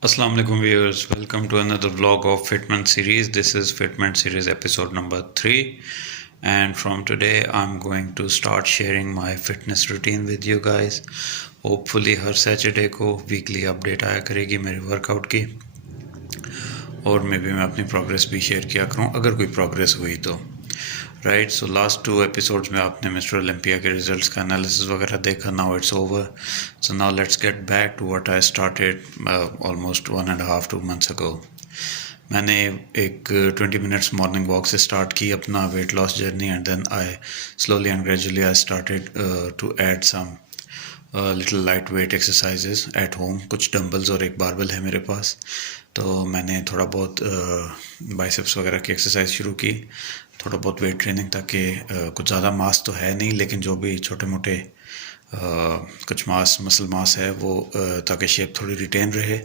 Assalamu alaikum viewers, welcome to another vlog of Fitment series. This is Fitment series episode number 3, and from today I'm going to start sharing my fitness routine with you guys. Hopefully her Saturday को weekly update आया करेगी मेरी workout की, और मे भी मैं अपनी progress भी शेयर किया करूँ अगर कोई प्रोग्रेस हुई तो। राइट, सो लास्ट 2 एपिसोड्स में आपने मिस्टर ओलंपिया के रिजल्ट्स का एनालिसिस वगैरह देखा. Now it's over, so now let's get back to what I started almost 1.5-2 months ago. मैंने एक 20 मिनट्स मॉर्निंग वॉक से स्टार्ट की अपना weight loss journey, and then I slowly and gradually I started to add some little light weight exercises at home. कुछ dumbbells और एक barbell है मेरे पास, तो मैंने थोड़ा बहुत बाइसेप्स वगैरह की एक्सरसाइज शुरू की, थोड़ा बहुत वेट ट्रेनिंग, ताकि कुछ ज़्यादा मास तो है नहीं, लेकिन जो भी छोटे मोटे कुछ मसल मास है वो ताकि शेप थोड़ी रिटेन रहे,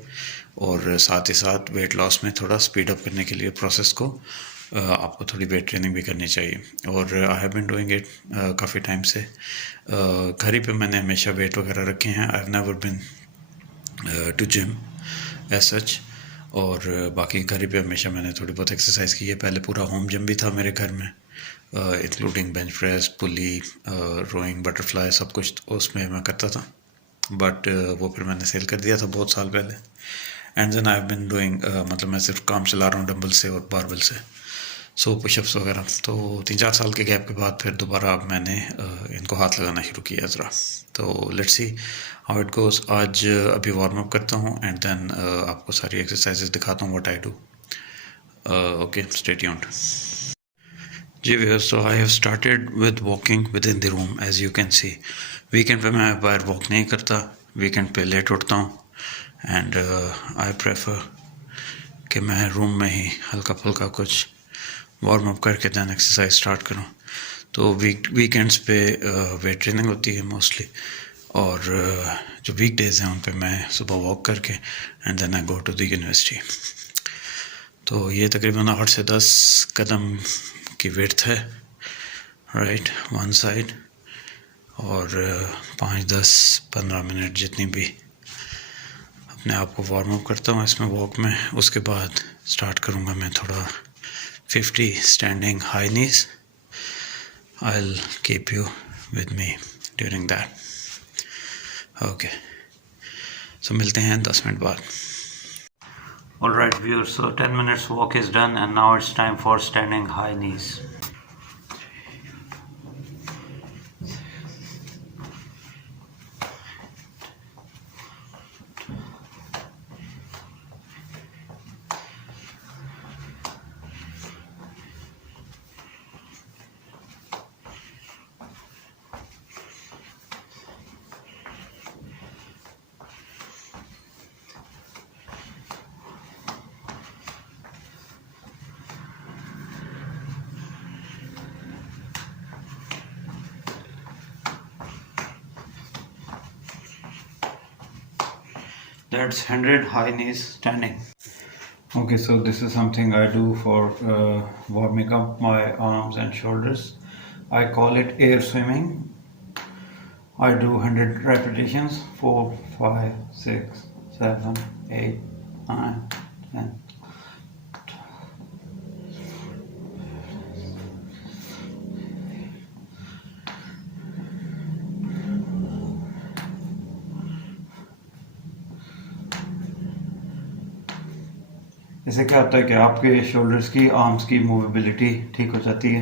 और साथ ही साथ वेट लॉस में थोड़ा स्पीड अप करने के लिए प्रोसेस को आपको थोड़ी वेट ट्रेनिंग भी करनी चाहिए. और I have been doing it काफ़ी टाइम से. घर ही पे मैंने हमेशा वेट वगैरह रखे हैं. I have never been to gym as such, और बाकी घर ही पे हमेशा मैंने थोड़ी बहुत एक्सरसाइज की है. पहले पूरा होम जिम भी था मेरे घर में, इंक्लूडिंग बेंच प्रेस, पुली, रोइंग, बटरफ्लाई, सब कुछ उसमें मैं करता था. बट वो फिर मैंने सेल कर दिया था बहुत साल पहले. And then I have been doing, मतलब मैं सिर्फ काम चला रहा हूँ डंबल से और बारबल से, सो पुशअप्स वगैरह. तो 3-4 साल के गैप के बाद फिर दोबारा अब मैंने इनको हाथ लगाना शुरू किया ज़रा. तो let's see how it goes. आज अभी वार्म अप करता हूँ, एंड देन आपको सारी एक्सरसाइजेज दिखाता हूँ what I do. Okay, stay tuned. जी भैया, so I have started with walking within the room. As you can see, weekend पे मैं बाहर वॉक नहीं करता, वीकेंड पे लेट उठता हूँ, एंड आई प्रेफर कि मैं रूम में ही हल्का फुल्का कुछ वार्म अप करके दैन एक्सरसाइज स्टार्ट करूँ. तो वीकेंड्स पे वेट ट्रेनिंग होती है मोस्टली, और जो वीक डेज़ हैं उन पे मैं सुबह वॉक करके and then I go to the university. तो ये तकरीबन 8 से 10 कदम की विड्थ है, राइट, वन साइड, और 5-10-15 मिनट जितनी भी अपने आप को वार्म अप करता हूँ इसमें वॉक में. उसके बाद स्टार्ट करूँगा मैं थोड़ा 50 standing high knees. I'll keep you with me during that. Okay. So मिलते हैं 10 मिनट बाद. Alright viewers, so 10 minutes walk is done, and now it's time for standing high knees. That's 100 high knees standing. Okay, so this is something I do for warming up my arms and shoulders. I call it air swimming. I do 100 repetitions, 4, 5, 6, 7, 8, 9, 10. इससे क्या होता है कि आपके shoulders की, arms की movability ठीक हो जाती है,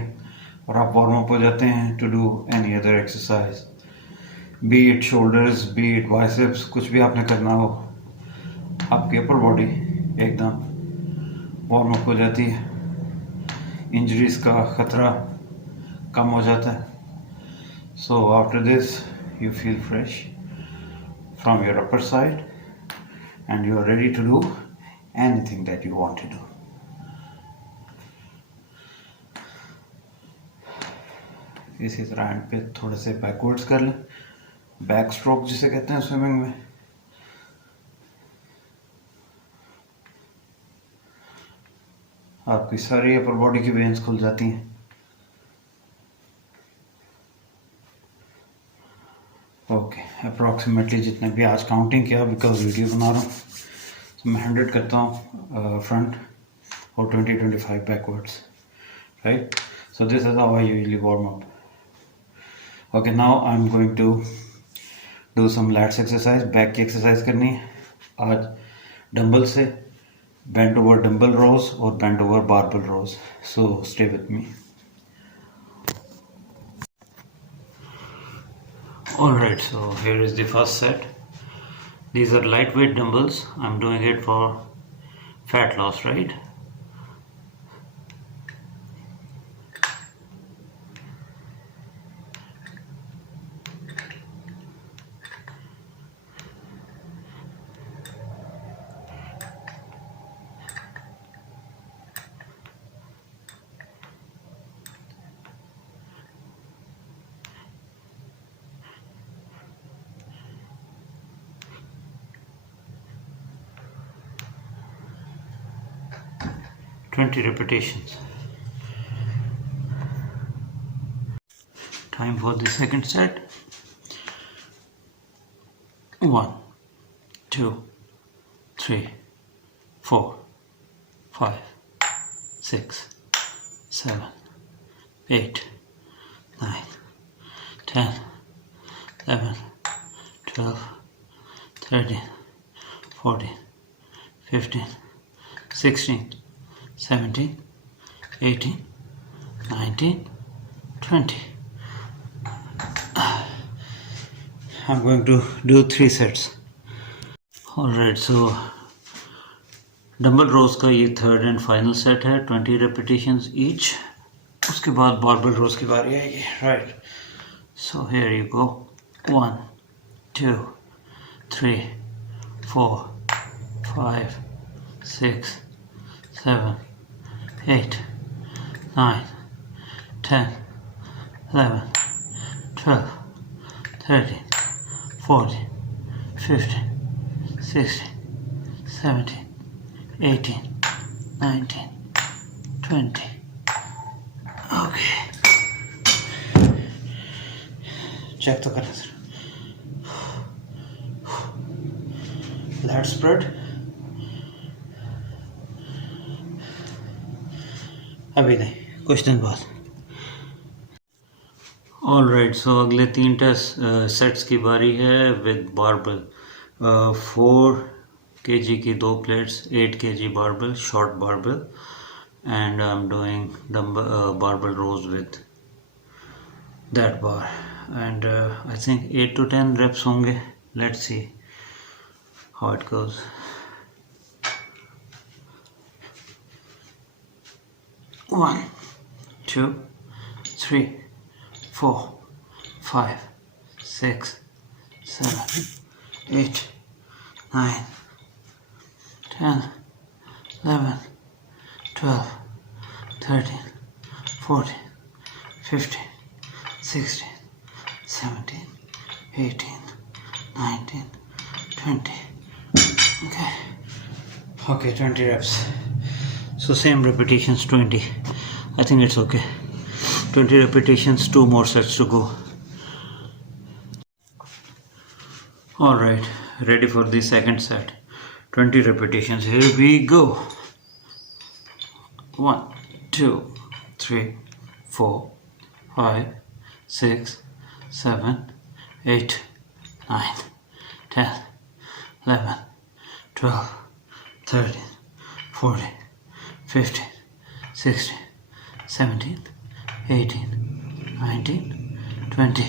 और आप वार्म अप हो जाते हैं to do any other exercise, be it shoulders, be it biceps, कुछ भी आपने करना हो, आपकी अपर बॉडी एकदम वार्म अप हो जाती है, इंजरीज का ख़तरा कम हो जाता है. So after this you feel fresh from your upper side, and you are ready to do anything that you want to do. इसी तरह एंड पे थोड़े से बैकवर्ड्स कर लें, बैक स्ट्रोक जिसे कहते हैं स्विमिंग में. आपकी सारी अपर बॉडी की वेन्स खुल जाती हैं. ओके, अप्रॉक्सीमेटली जितने भी आज काउंटिंग किया बिकॉज वीडियो बना रहा हूँ. तो मैं 100 करता हूँ फ्रंट और 20-25 backwards, right? So this is how I usually warm up. Okay, now I'm going to do some lats exercise. Back की एक्सरसाइज करनी है आज डंबल से, bent over dumbbell rows और bent over barbell rows. So stay with me. Alright, so here is the first set. These are lightweight dumbbells. I'm doing it for fat loss, right? Twenty repetitions. Time for the second set. 1, 2, 3, 4, 5, 6, 7, 8, 9, 10, 11, 12, 13, 14, 15, 16, 17, 18, 19, 20. I'm going to do 3 sets. Alright, so dumbbell रोज का ये third and final set है, 20 repetitions each. उसके बाद barbell रोज की बारी आएगी, right? So here you go. 1, 2, 3, 4, 5, 6, 7, 8, 9, 10, 11, 12, 13, 14, 15, 16, 17, 18, 19, 20. Okay. Check the colors. Lat spread. अभी नहीं, कुछ दिन बाद. Alright, so अगले 3 टेस्ट सेट्स की बारी है विद बारबल. 4 kg की 2 plates, 8 kg barbell, short barbell, and I'm doing barbell rows with that bar, and I think 8 to 10 reps होंगे. Let's see how it goes. 1, 2, 3, 4, 5, 6, 7, 8, 9, 10, 11, 12, 13, 14, 15, 16, 17, 18, 19, 20. Okay, 20 reps. So same repetitions, 20. I think it's okay. 20 repetitions, 2 more sets to go. Alright, ready for the second set. 20 repetitions, here we go. 1, 2, 3, 4, 5, 6, 7, 8, 9, 10, 11, 12, 13, 14, 15, 16, 17, 18, 19, 20.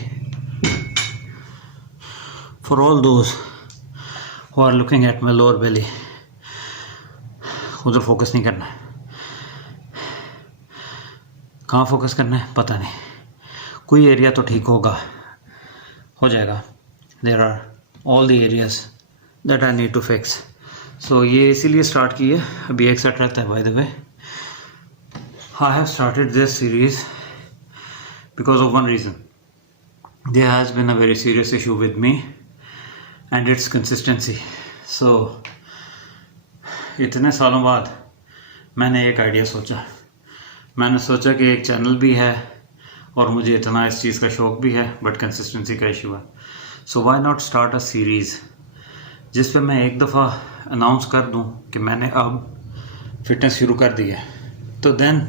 For all those who are looking at my lower belly, उधर focus नहीं करना है. कहाँ focus करना है पता नहीं, कोई एरिया तो ठीक होगा, हो जाएगा. There are all the areas that I need to fix. So ये इसीलिए स्टार्ट की है. अभी एक सेट रहता है. By the way, I have started this series because of one reason. There has been a very serious issue with me and its consistency. So इतने सालों बाद मैंने एक आइडिया सोचा. मैंने सोचा कि एक चैनल भी है और मुझे इतना इस चीज़ का शौक़ भी है, बट कंसिस्टेंसी का इशू है. So why not start a series जिस पे मैं एक दफ़ा अनाउंस कर दूं कि मैंने अब फिटनेस शुरू कर दी है, तो then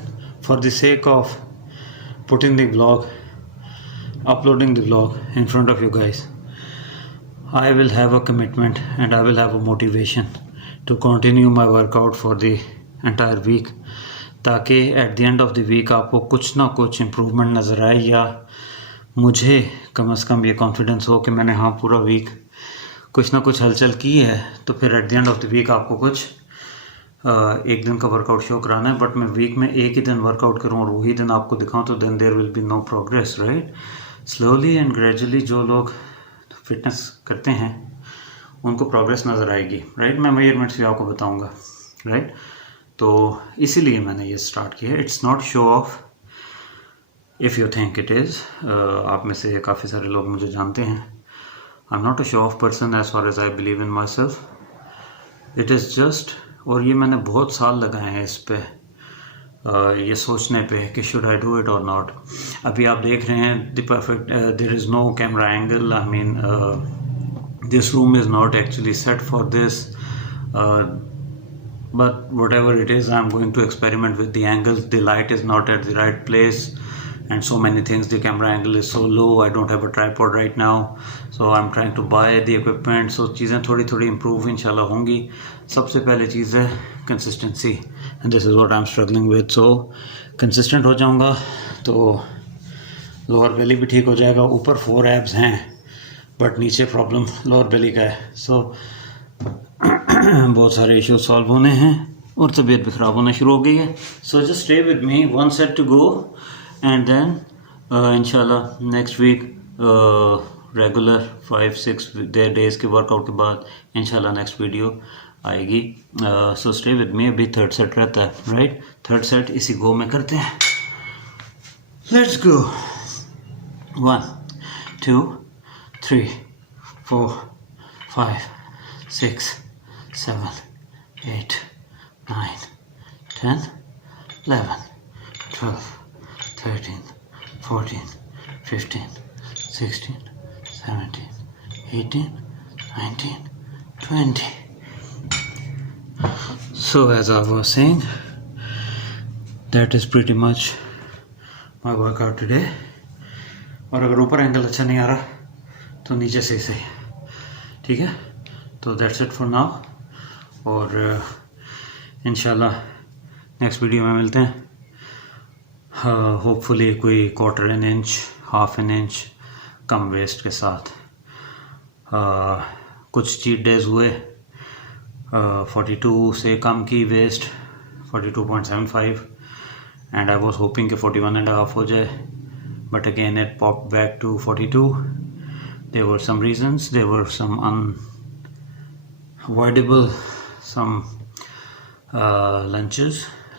for the sake of putting the vlog, uploading the vlog in front of you guys, I will have a commitment and I will have a motivation to continue my workout for the entire week, ताकि at the end of the week आपको कुछ ना कुछ improvement नज़र आए, या मुझे कम से कम ये confidence हो कि मैंने हाँ पूरा वीक कुछ ना कुछ हलचल की है, तो फिर at the end of the week आपको कुछ एक दिन का वर्कआउट शो कराना है। बट मैं वीक में एक ही दिन वर्कआउट करूँ और वही दिन आपको दिखाऊँ, तो then there will be no progress, right. Slowly and gradually जो लोग फिटनेस करते हैं उनको प्रोग्रेस नज़र आएगी, राइट। मैं मेजरमेंट्स भी आपको बताऊंगा, राइट। तो इसीलिए मैंने ये स्टार्ट किया। It's not show off, if you think it is. आप में से काफ़ी सारे लोग मुझे जानते हैं। I am not a show off person as far as I believe in myself. It is just, और ये मैंने बहुत साल लगाए हैं इस पे, ये सोचने पे कि शुड आई डू इट और नॉट। अभी आप देख रहे हैं the perfect, there is no camera angle, I mean this room is not actually set for this, but whatever it is, I'm going to experiment with the angles. The light is not at the right place and so many things. The camera angle is so low. I don't have a tripod right now, so I'm trying to buy the equipment. So चीज़ें थोड़ी थोड़ी improve इंशाल्लाह होंगी। सबसे पहले चीज़ है consistency, and this is what I'm struggling with. So consistent हो जाऊँगा तो lower belly भी ठीक हो जाएगा। ऊपर 4 abs हैं but नीचे प्रॉब्लम lower belly का है। So बहुत सारे इश्यूज सॉल्व होने हैं और तबीयत भी ख़राब होना शुरू हो गई है। So just stay with me, 1 set to go, and then इंशाल्लाह नेक्स्ट वीक रेगुलर 5-6 डेज़ के वर्कआउट के बाद इंशाल्लाह नेक्स्ट वीडियो आएगी। So stay with me. अभी 3rd सेट रहता है, राइट। 3rd सेट इसी गो में करते हैं। Let's go. 1 2 3 4 5 6 7 8 9 10 11 12 13 14 15 16 17 18 19 20. So as I was saying, that is pretty much my workout today. और अगर ऊपर एंगल अच्छा नहीं आ रहा तो नीचे से सही, ठीक है। तो दैट्स इट फॉर नाउ, और इंशाल्लाह नेक्स्ट वीडियो में मिलते हैं। होपफुली कोई 1/4 इंच 1/2 इंच कम वेस्ट के साथ। कुछ चीट डेज हुए, 42 से कम की waist, 42.75, and I was hoping कि 41.5 हो जाए, but again it pop back to 42. There were some reasons, there were some unavoidable, some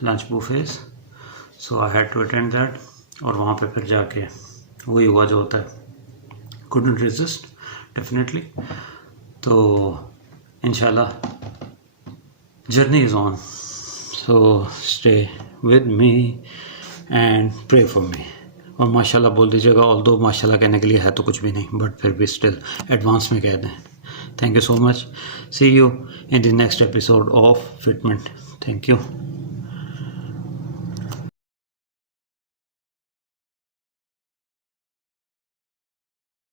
lunch buffets, so I had to attend that. और वहाँ पे फिर जाके वही हुआ जो होता है, couldn't resist definitely. तो इंशाल्लाह journey is on, so stay with me and pray for me. और माशाल्लाह बोल दीजिएगा, ऑल्दो माशाल्लाह कहने के लिए है तो कुछ भी नहीं, बट फिर भी स्टिल एडवांस में कह दें। Thank you so much. See you in the next episode of Fitment. Thank you.